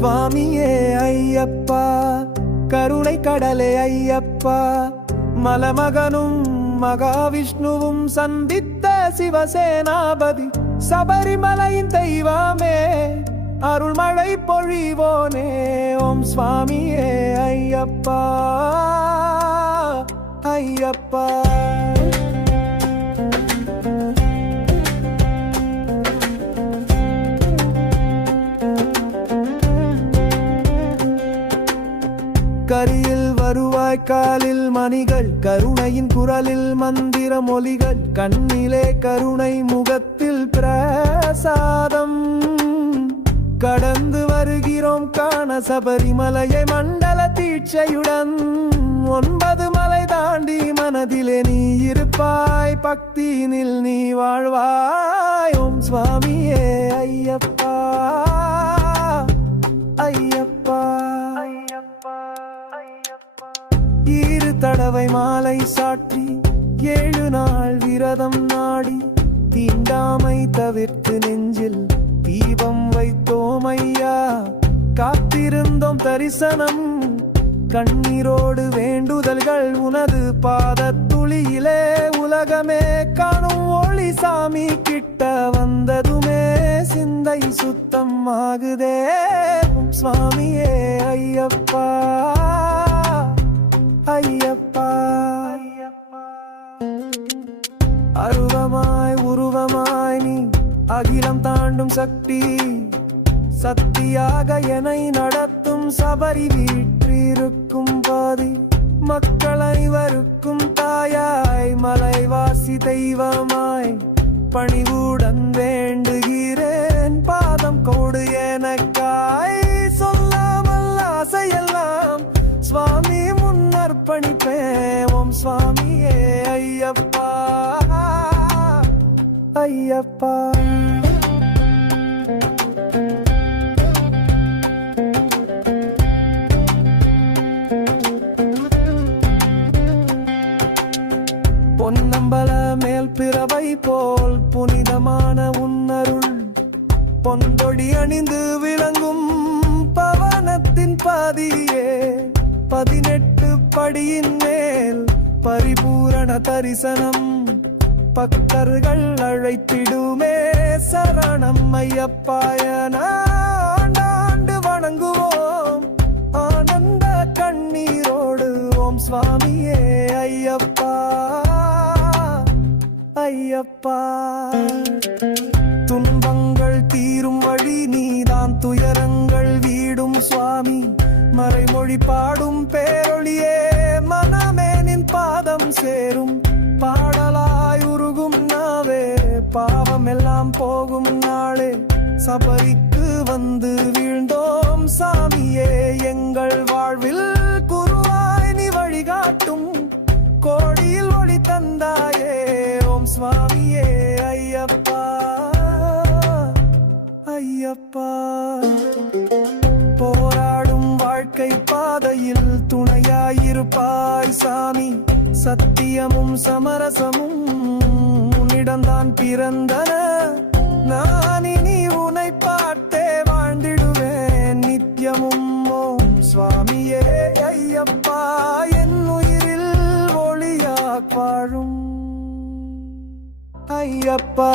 சுவாமியே ஐயப்பா, கருணை கடலே ஐயப்பா, மலமகனும் மகாவிஷ்ணுவும் சந்தித்த சிவசேனாபதி, சபரிமலையின் தெய்வமே, அருள்மழை பொழிவோனே. ஓம் சுவாமியே ஐயப்பா, ஐயப்பா. கரியில் வருவாய் காலில் மணிகள், கருணையின் குரலில் மந்திர மொழிகள், கண்ணிலே கருணை முகத்தில் பிரசாதம். கடந்து வருகிறோம் காண சபரிமலையை மண்டல தீட்சையுடன். 9 மலை தாண்டி மனதிலே நீ இருப்பாய், பக்தியினில் நீ வாழ்வாய். ஓம் சுவாமியே ஐயப்பா, ஐயப்பா. 2 தடவை மாலை சாற்றி 7 நாள் விரதம் நாடி, தீண்டாமை தவிர்த்து நெஞ்சில் தீபம் வைத்தோம் ஐயா. காத்திருந்தோம் தரிசனம், கண்ணீரோடு வேண்டுதல்கள் உனது பாதத்துளியிலே. உலகமே காணும் ஒளி சாமி கிட்ட வந்ததுமே சிந்தை சுத்தம் ஆகுதே. சுவாமியே ஐயப்பா, ஐயப்பா. அருவமாய் உருவமாய் நீ அகிலம் தாண்டும் சக்தி, சக்தியாக என்னை நடத்தும் சபரி வீற்றிருக்கும் பாதி. மக்கள் அனைவருக்கும் தாயாய், மலைவாசி தெய்வமாய், பணிவுடன் வேண்டுகிறேன் பாதம் கோடு எனக்காய். சொல்லாமல் ஆசையெல்லாம் சுவாமி முன்னர்ப்பணிப்பேன். ஓம் சுவாமியே ஐயப்பா, ஐயப்பா. பொன்னம்பல மேல் பிறவை போல் புனிதமான உன்னருள், பொன்கொடி அணிந்து விளங்கும் பவனத்தின் பாதியே. 18 படியின் மேல் பரிபூரண தரிசனம், பக்தர்கள் அழைத்திடுமே சரணம் ஐயப்பாயன. ஆண்டாண்டு வணங்குவோம் ஆனந்த கண்ணீரோடு. ஓம் சுவாமியே ஐயப்பா, ஐயப்பா. துன்பங்கள் தீரும் வழி நீதான், துயரங்கள் வீடும் சுவாமி. மறைமொழி பாடும் பேரொழியே, மனமே நின் பாதம் சேரும். பாடலாய் உருகும் நாவே, பாவம் எல்லாம் போகும் நாளே. சபரிக்கு வந்து வீழ்ந்தோம் சாமியே, எங்கள் வாழ்வில் குருவாய் நீ வழிகாட்டும் கோடியில் ஒளி தந்தாயே. ஓம் சுவாமியே ஐயப்பா, ஐயப்பா. போராடும் வாழ்க்கை பாதையில் துணையாயிருப்பாய் சாமி. சத்தியமும் சமரசமும் உன்னிடம்தான் பிறந்தன. நான் இனி உன்னை பார்த்தே வாழ்ந்திடுவேன் நித்தியமும். ஓம் சுவாமியே ஐயப்பா, என் உயிரில் ஒளியா வாழும் ஐயப்பா.